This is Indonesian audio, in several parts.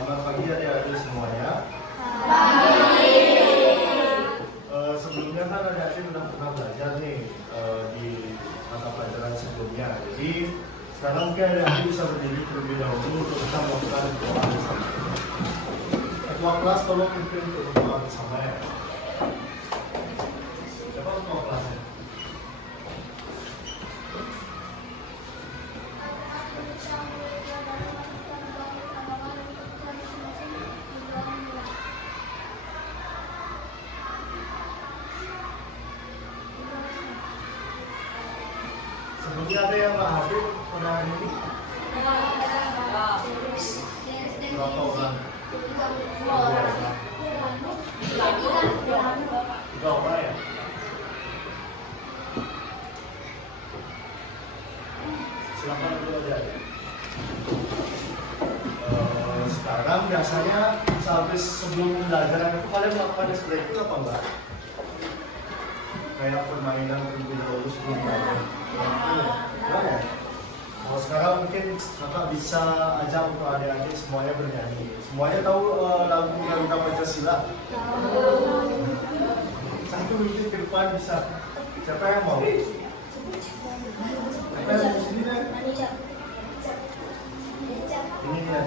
Selamat pagi adik-adik semuanya. Sebelumnya kan adik-adik sudah pernah belajar nih di mata pelajaran sebelumnya. Jadi sekarang mungkin adik-adik bisa berdiri terlebih dahulu untuk kita melakukan doa bersama. Ketua kelas tolong pimpin untuk berdoa bersama ya. Siapa ketua kelasnya? Sebelumnya ada yang nggak hadir pada hari ini? Berapa orang? Dua orang. Tiga orang ya? Silakan dulu aja. Sekarang biasanya sehabis sebelum pembelajaran itu kalian melakukan stretching apa enggak? Kayak permainan terlebih dahulu sebelum belajar. Ya. Kalau sekarang mungkin kakak bisa ajak untuk adik-adik semuanya bernyanyi. Semuanya tahu lagu Garuda Pancasila? Satu mungkin ke depan bisa. Siapa yang mau? Siapa yang di sini deh? Ini dia.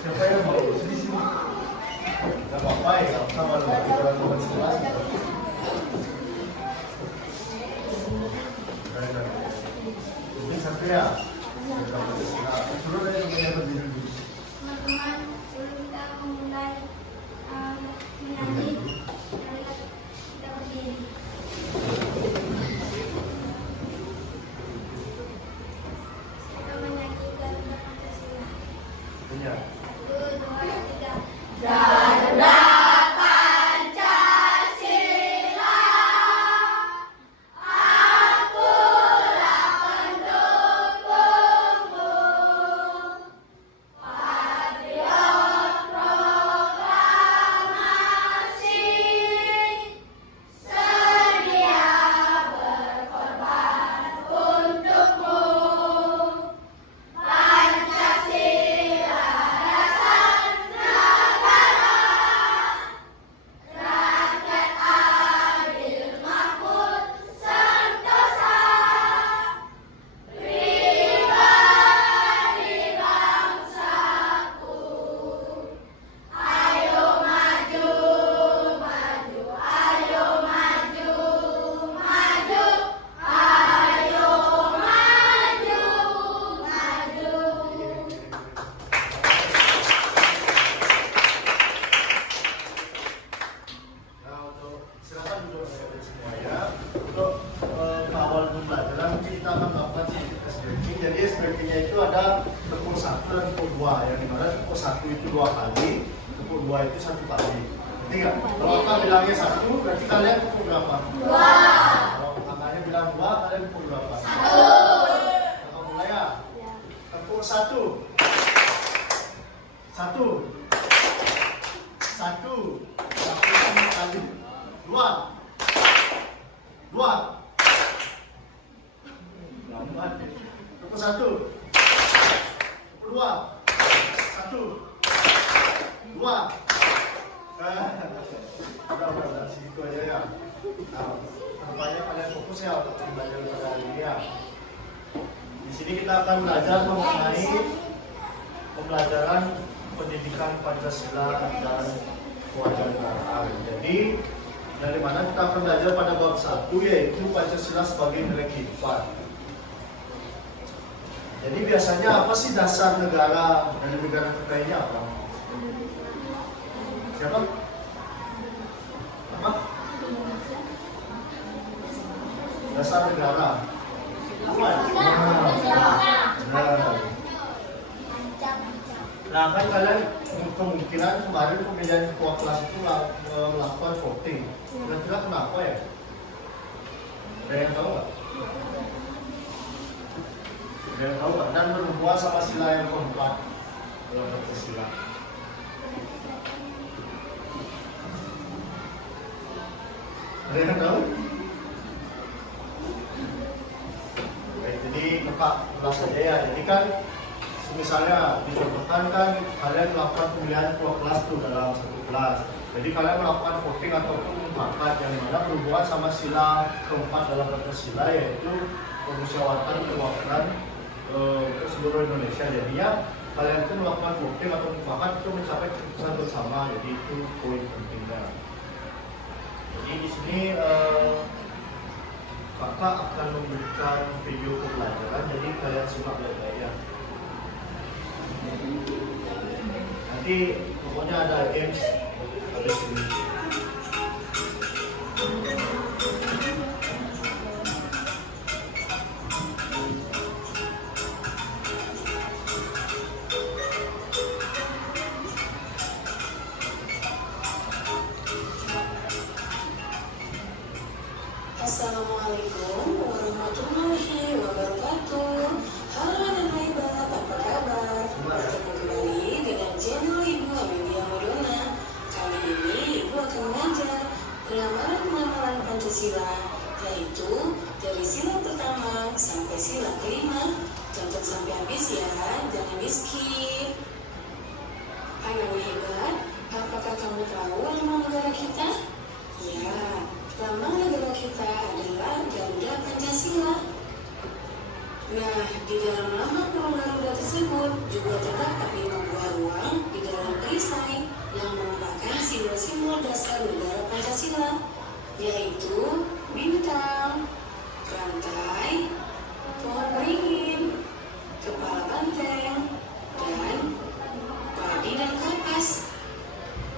Siapa yang mau? Sini sini. Gak apa-apa ya, sama dengan teman sekelas. Ini satu ya. Suruh dari yang berdiri dulu. Teman-teman, sebelum kita memulai menyanyi, marilah kita berdiri. Kita menyanyi Garuda Pancasila. Punya. 1, 2, 3. Garuda Pancasila, akulah pendukungmu, patriot proklamasi, sedia berkorban untukmu. Pancasila dasar negara, rakyat adil makmur sentosa, pribadi bangsaku. Ayo maju, maju, ayo maju, maju, ayo maju, maju. Nah, untuk silakan duduk adik-adik semuanya. Untuk awal pembelajaran mungkin kita akan melakukan sedikit stretching. Jadi stretchingnya itu ada tepuk 1 dan tepuk 2. Yang dimana tepuk 1 itu 2 kali, tepuk 2 itu 1 kali. Ngerti nggak? Kalau kakak bilangnya 1, berarti kalian tepuk berapa? 2. Kalau kakaknya bilang 2, kalian tepuk berapa? 1. Kakak mulai ya? Tepuk 1. 1. 1 kali 2 lambat tepuk 1 tepuk 2 1 2 udah segitu aja ya. Nah, tampaknya kalian fokus ya untuk belajar pada hari ini ya. Di sini kita akan belajar mengenai pembelajaran pendidikan Pancasila dan kewarganegaraan. Jadi dari mana kita akan belajar pada bab 1 yaitu Pancasila sebagai nilai kehidupan. Jadi biasanya apa sih dasar negara dan negara kita ini apa? Siapa? Apa? Dasar negara. Apa? Nah kan kalian kemungkinan kemarin pemilihan ketua kelas itu melakukan voting. Kira-kira kenapa ya? Ada yang tahu nggak? Ada yang tahu nggak? Dan berhubungan sama sila yang keempat dalam Pancasila. Ada yang tahu? Baik, jadi kakak ulas saja ya. Jadi kan misalnya dicontohkan kan kalian melakukan pemilihan ketua kelas tuh dalam satu kelas. Jadi kalian melakukan voting ataupun mufakat yang mana berhubungan sama sila keempat dalam Pancasila, yaitu permusyawaratan perwakilan seluruh Indonesia. Jadinya kalian itu melakukan voting atau mufakat itu mencapai keputusan bersama. Jadi itu poin pentingnya. Jadi di sini kakak akan memberikan video pembelajaran, jadi kalian simak baik-baik ya. Nanti pokoknya ada games habis ini. Assalamualaikum warahmatullahi wabarakatuh. Halo anak hebat, apa kabar? Bertemu kembali dengan channel Ibu Amelia Madonna. Kali ini Ibu akan mengajar penamaran Pancasila, yaitu dari sila pertama sampai sila kelima. Tonton sampai habis ya, jangan di skip. Anak hebat, apakah kamu tahu lambang negara kita? Ya, lambang negara kita adalah Garuda Pancasila. Nah, di dalam lambang burung Garuda tersebut juga terdapat 5 buah ruang di dalam perisai yang merupakan simbol-simbol dasar negara Pancasila, yaitu bintang, rantai, pohon beringin, kepala banteng, dan padi dan kapas.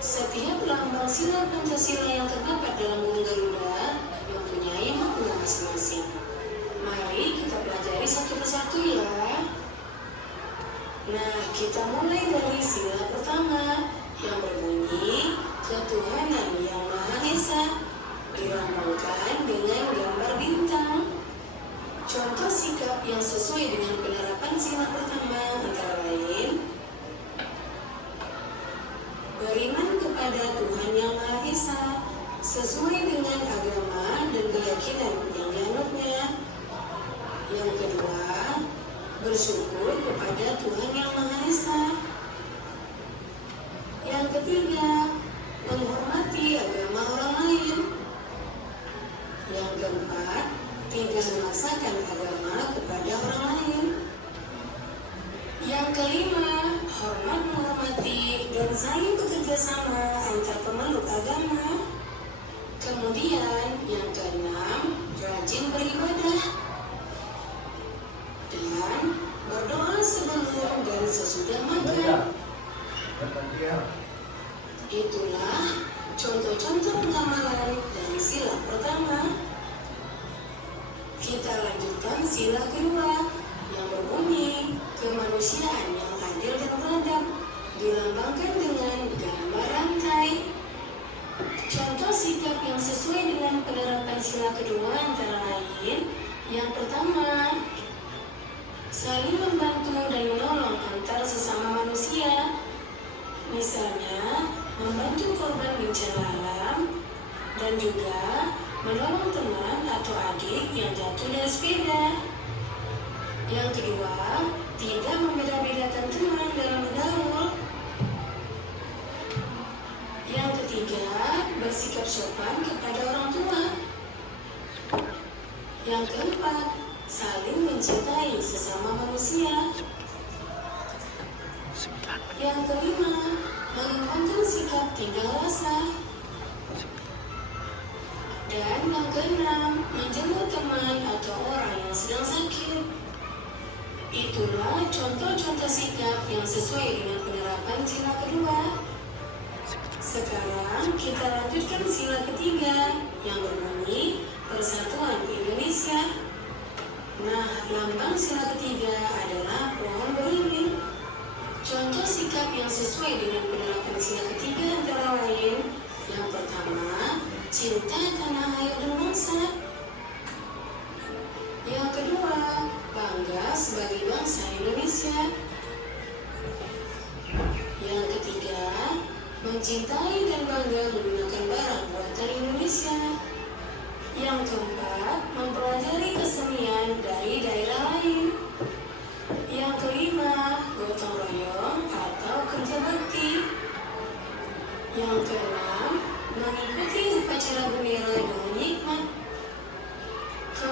Setiap lambang sila Pancasila yang terdapat dalam burung Garuda mempunyai makna masing-masing. Mari kita pelajari satu persatu ya. Nah, kita mulai dari sila pertama yang berbunyi Ketuhanan Yang Maha Esa, dilambangkan dengan gambar bintang. Contoh sikap yang sesuai dengan penerapan sila pertama antara lain beriman kepada Tuhan Yang Maha Esa sesuai dengan agama dan keyakinan yang dianutnya. Yang kedua, bersyukur kepada Tuhan Yang Maha Esa. Yang ketiga, menghormati agama orang lain. Yang keempat, tidak memaksakan agama kepada orang lain. Yang kelima, hormat menghormati dan saling bekerja sama antar pemeluk agama. Kemudian yang keenam, rajin beribadah dan berdoa sebelum dan sesudah makan. Itulah contoh-contoh pengamalan dari sila pertama. Kita lanjutkan sila kedua yang berbunyi kemanusiaan yang adil dan beradab, dilambangkan dengan gambar rantai. Contoh sikap yang sesuai dengan penerapan sila kedua antara lain, yang pertama, saling membantu dan menolong antar sesama manusia. Misalnya, membantu korban bencana alam dan juga menolong teman atau adik yang jatuh dari sepeda. Yang kedua, tidak membeda-bedakan teman dalam bergaul. Yang ketiga, bersikap sopan kepada orang tua. Yang keempat, saling mencintai sesama manusia. Yang kelima, mengembangkan sikap tinggal rasa. Dan yang keenam, menjenguk teman atau orang yang sedang sakit. Itulah contoh-contoh sikap yang sesuai dengan penerapan sila kedua. Sekarang kita lanjutkan sila ketiga yang berbunyi Persatuan Indonesia. Nah, lambang sila ketiga adalah pohon beringin. Contoh sikap yang sesuai dengan penerapan sila ketiga antara lain, yang pertama, cinta tanah air dan bangsa. Yang kedua, bangga sebagai bangsa Indonesia. Yang ketiga, mencintai dan bangga menggunakan barang buatan Indonesia. Yang keempat, mempelajari kesenian dari daerah lain. Yang kelima,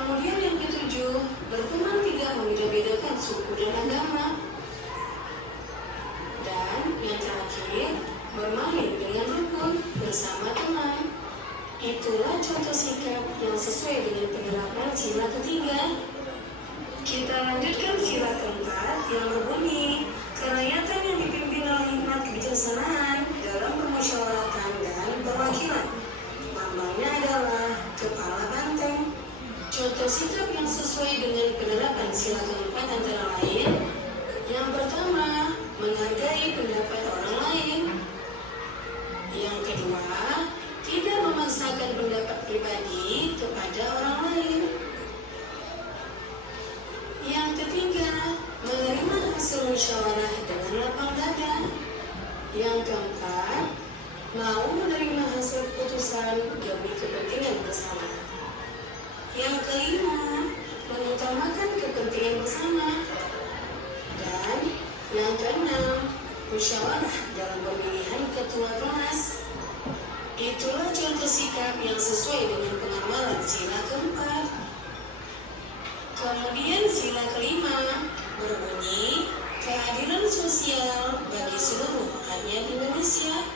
Kemudian yang ketujuh, berteman tidak membeda-bedakan suku dan agama. Dan yang terakhir, bermain dengan rukun bersama teman. Itulah contoh sikap yang sesuai dengan penerapan sila ketiga. Kita lanjutkan sila keempat yang berbunyi, kerakyatan yang dipimpin oleh hikmat kebijaksanaan dalam permusyawaratan dan perwakilan. Lambangnya adalah kepala banteng. Contoh sikap yang sesuai dengan penerapan sila keempat antara lain, yang pertama, menghargai pendapat orang lain. Yang kedua, tidak memaksakan pendapat pribadi kepada orang lain. Yang ketiga, menerima hasil musyawarah dengan lapang dada. Yang keempat, mau menerima hasil keputusan demi kepentingan bersama. Yang kelima, mengutamakan kepentingan bersama. Dan yang keenam, musyawarah dalam pemilihan ketua kelas. Itulah contoh sikap yang sesuai dengan pengamalan sila keempat. Kemudian sila kelima berbunyi, keadilan sosial bagi seluruh rakyat Indonesia.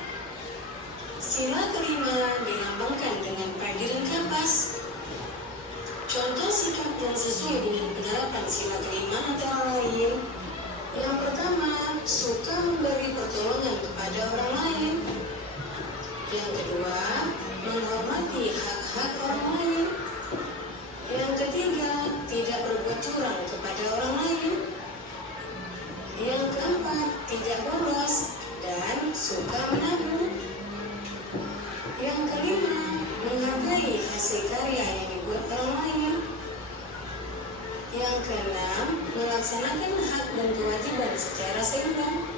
Sila kelima dilambangkan dengan padi dan kapas. Contoh sikap yang sesuai dengan penerapan sila kelima antara lain, yang pertama, suka memberi pertolongan kepada orang lain. Yang kedua, menghormati hak-hak orang lain. Yang ketiga, tidak berbuat curang kepada orang lain. Yang keempat, tidak bolos dan suka menabung. Yang kelima, menghargai hasil karya yang dibuat orang lain. Yang keenam, melaksanakan hak dan kewajiban secara seimbang.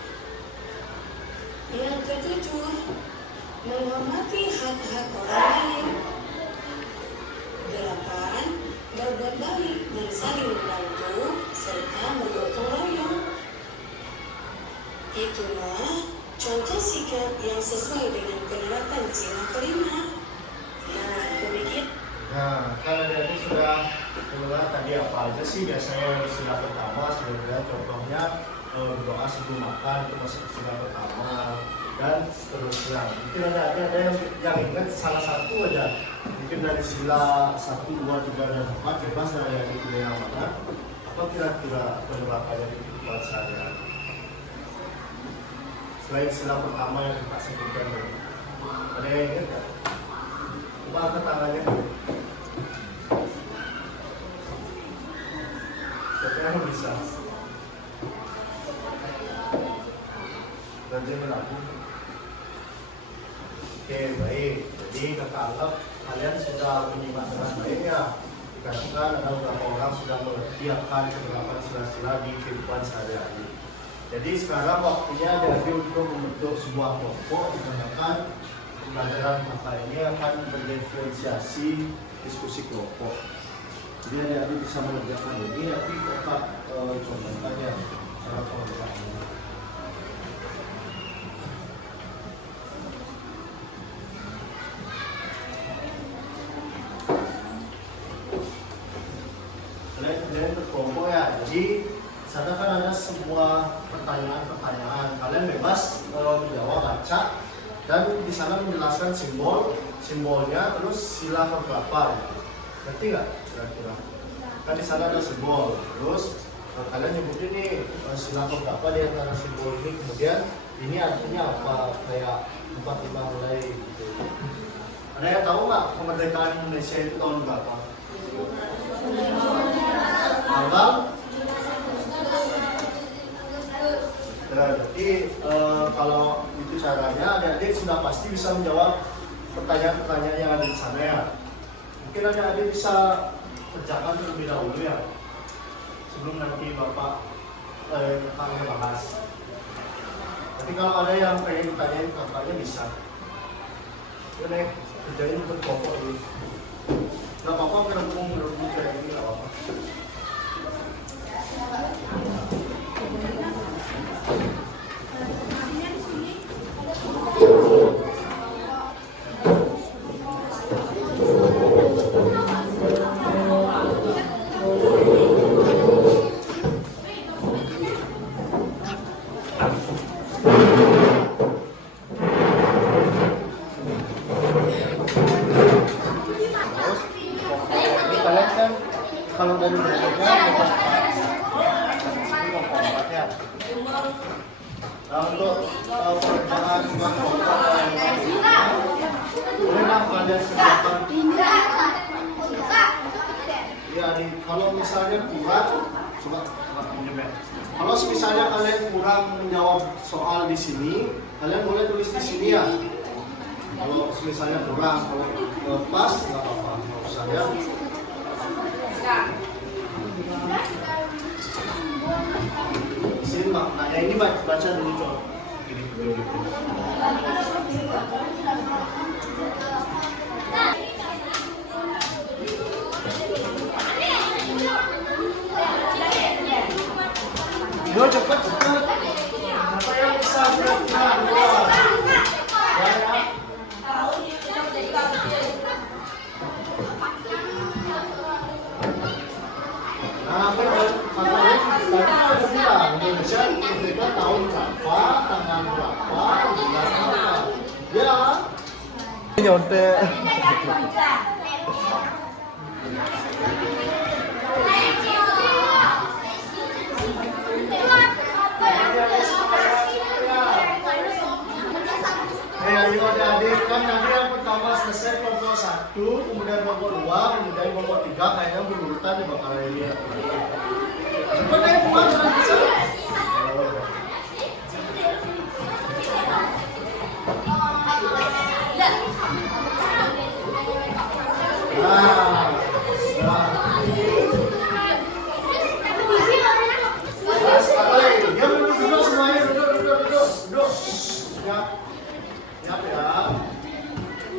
Yang ketujuh, menghormati hak-hak orang lain. 8. Berbuat baik dan saling membantu serta bergotong royong. Itulah contoh sikap yang sesuai dengan penerapan sila kelima. Nah, demikian. Nah, kan ini sudah keluar tadi apa aja sih biasanya di sila pertama sebenarnya contohnya berdoa sebelum makan itu masuk sila pertama dan seterusnya. Mungkin ada yang ingat salah satu aja. Mungkin dari sila 1, 2, 3, dan 4 bebas dari yang itu yang mana. Apa kira-kira penerapannya di kehidupan sehari-hari? Selain sila pertama yang kita sebutkan tadi, ada yang ingat nggak? Coba angkat tangannya dulu. Siapa yang bisa? Rajin menabung. Oke, baik. Jadi kakak anggap kalian sudah menyimak dengan baik ya. Dikatakan ada beberapa orang sudah mengerti akan penerapan sila-sila di kehidupan sehari-hari. Jadi sekarang waktunya jadi untuk membentuk sebuah kelompok dikarenakan pembelajaran kakak ini akan berdiferensiasi diskusi kelompok. Jadi adik-adik bisa mengerjakan ini, tapi kakak contohkan ya cara pengerjaannya. Kalian berkelompok ya, jadi sana kan ada sebuah pertanyaan-pertanyaan. Kalian bebas menjawab, baca, dan di sana menjelaskan simbolnya, terus sila keberapa. Ngerti nggak kira-kira? Kan di sana ada simbol, terus kalian nyebutin nih sila keberapa di antara simbol ini. Kemudian ini artinya apa? Kayak tempat kita mulai gitu. Ada yang tahu nggak kemerdekaan Indonesia itu tahun berapa? Tanggal? Jadi kalau itu caranya, adik-adik sudah pasti bisa menjawab pertanyaan-pertanyaan yang ada di sana ya. Mungkin adik-adik bisa kerjakan terlebih dahulu ya, sebelum nanti bapak akan bahas. Tapi kalau ada yang pengen tanyain kakaknya bisa. Ini kerjain berkelompok dulu. Gak apa-apa ngerembung kayak gini, gak apa-apa. kalau dari berikutnya ini kelompok 4 ya. Nah, untuk perencanaan kelompok bolehlah kalian kerjakan. Ya, kalau misalnya kurang, coba menjawab. Kalau misalnya kalian kurang menjawab soal di sini, kalian boleh tulis di sini ya. Kalau misalnya kurang, kalau pas nggak apa-apa, nggak usah ya. Sini maknanya ini baca dulu coba. Yo cepat. Siapa yang bisa gerak-gerak? Ya, ya. Nah, katanya tadi udah bilang Indonesia merdeka tahun berapa, tanggal berapa, bulan apa? Ya. Nyontek. Ayo adik-adik, kan nanti yang pertama selesai kelompok 1, kemudian kelompok 2, kemudian kelompok 3 kayaknya berurutan di bakal ini ya. Cepat ayo buat jangan bisa. Duduk semuanya, duduk. Siap ya.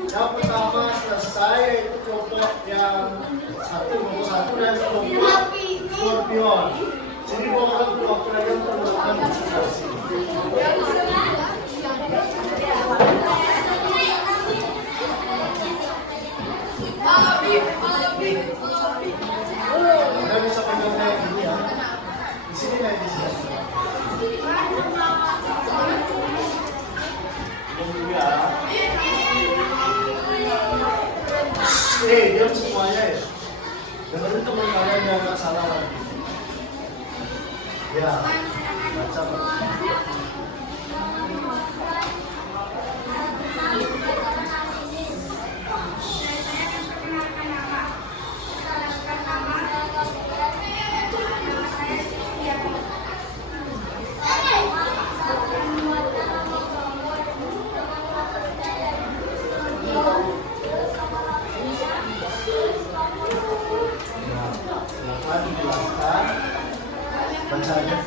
Yang pertama selesai itu kelompok yang kelompok 1 dan kelompok Scorpion. Jadi orang kelompok yang terletak di sebelah sini. Kalian bisa pegang kayak gini ya. Di sini naik di sini. Ya. Diam semuanya ya. Dengerin teman kalian yang nggak salah lagi. Ya, baca. Dijelaskan bacanya.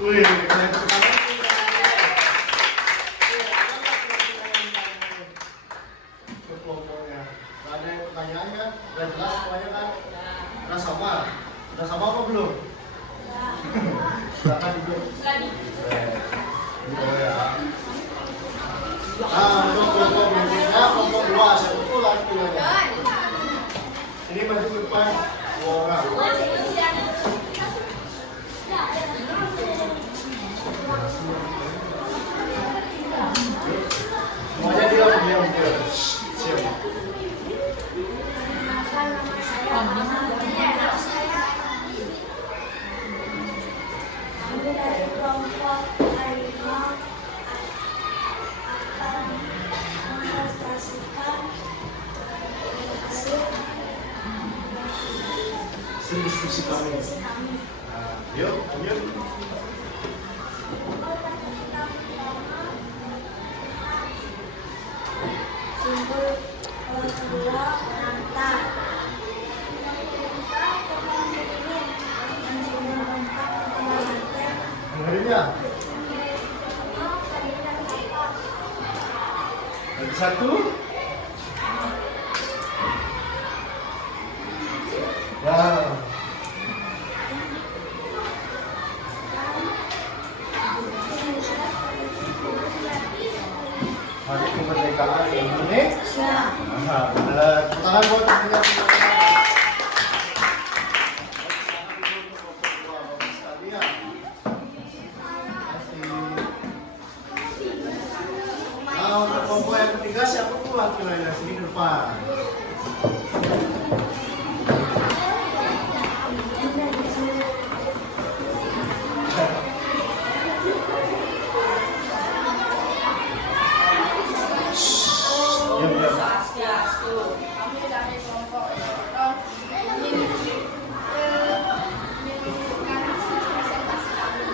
Wih, keren banget. Kelompoknya. Gak ada yang pertanyaannya, udah jelas semuanya kan? Udah sama? Udah sama apa belum? Silahkan duduk. Duduk ya. Nah, untuk kelompok berikutnya, kelompok 2, saya betul lagi ya. Ini maju ke depan 2 orang. Semuanya diam. Siap. Dari kelompok harimau akan mengilustrasikan hasil Diskusi kami. Yuk. simbol kedua penantang. Dengerinnya. Lagi satu. Ya. Hari kemerdekaan Indonesia. Nah, benar. Tangan buat teman-teman. Nah, untuk kelompok yang ketiga siapa tuh laki-laki sini ke depan? Diam, diam. Swastiastu. Kami dari kelompok Orang ingin menunjukkan hasil presentasi kami.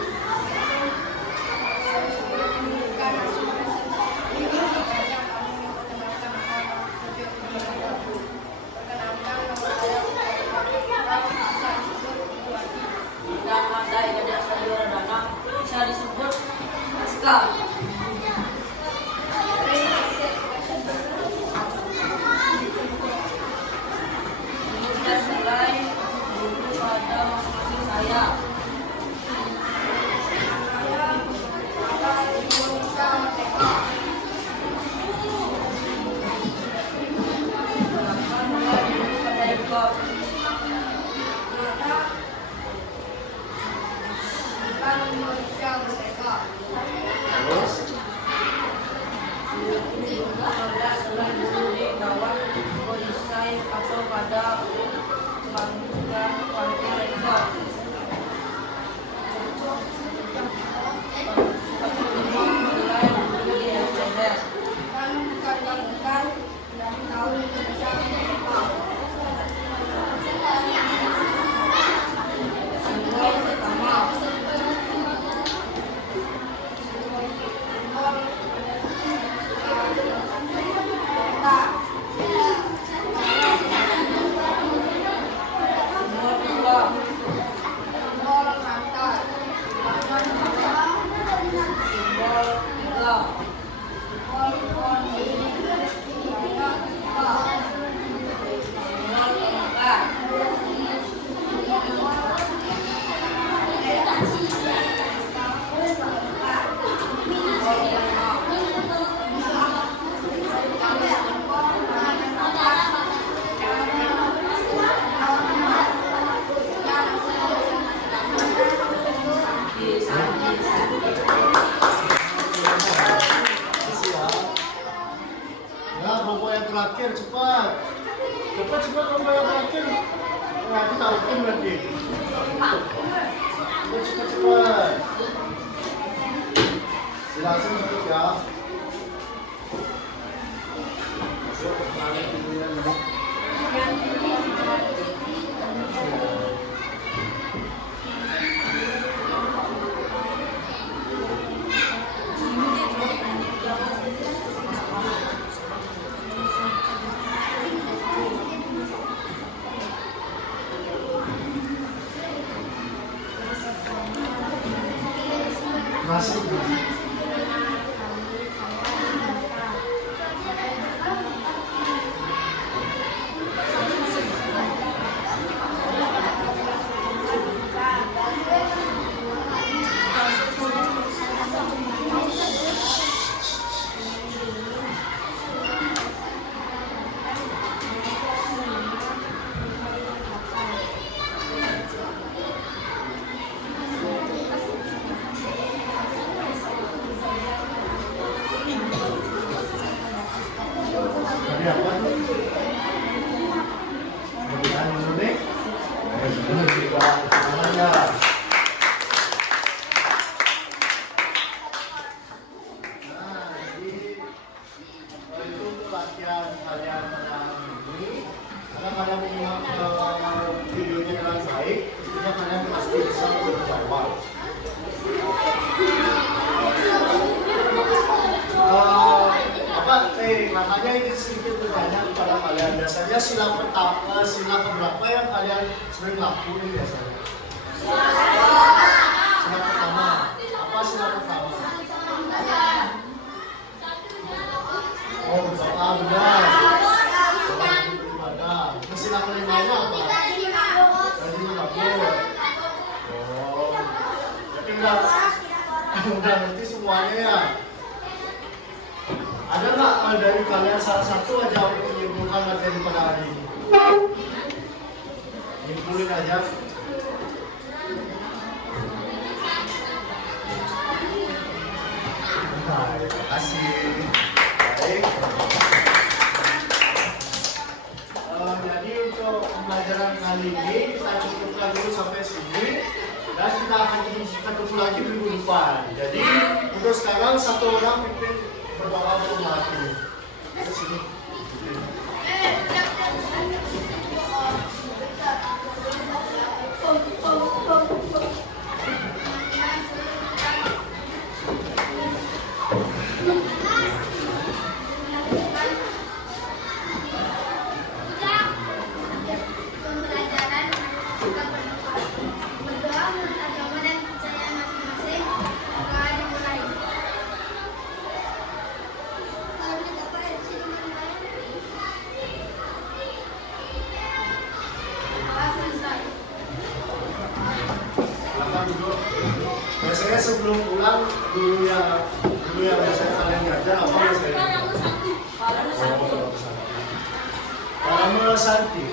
Menunjukkan hasil presentasi ini makanya kami memperkenalkan nama lebih baru. Perkenalkan nama saya bisa disebut Ibu Adi. Nama saya Gajah Sadioradana, bisa disebut Aska. Sudah selesai buku pada masing-masing saya. Saya akan Indonesia Merdeka. Silakan mulai buku pada ikut. Maka akan Indonesia Merdeka. Terus. Selain dulu kawan perisai atau pada panggilan pantai rekor. Mulai dulu di LCS. Dan bukan dari tahun Indonesia Merdeka. Simbol pertama. Kita Simbol kedua. simbol rantai. Simbol tiga. Simbol pohon ini banyak kita. Simbol keempat. Simbol kelima. Nah, kelompok yang terakhir cepat. Cepat kelompok yang terakhir. Nah, itu taruhin berarti. Cepat. Jelasin sedikit ya. Yuk, kenalin pimpinan ini. Masih. Tadi apa tuh? Kemudian dulu deh. Benar juga namanya. Nah, jadi itu latihan kalian pada ini. Karena kalian menyimak videonya dengan baik, tentunya kalian pasti bisa menjawab. Makanya ini sedikit bertanya kepada kalian. Biasanya sila pertama, sila keberapa yang kalian sering lakuin biasanya? Sila pertama. Apa sila pertama? Oh, benar. Ibadah. Mesin apa lainnya apa? Tadi menabur. Oh, jadi udah ngerti semuanya ya. Ada nggak dari kalian salah satu aja untuk menyimpulkan materi pada hari ini? Nyimpulin aja. Baik, terima kasih. Baik. Jadi untuk pembelajaran kali ini kita cukupkan dulu sampai sini dan kita akan ketemu lagi minggu depan. Jadi untuk sekarang satu orang pimpin berdoa untuk mati. Ke sini. Biasanya sebelum pulang dulu yang biasanya kalian ngajar apa biasanya? Para Santi.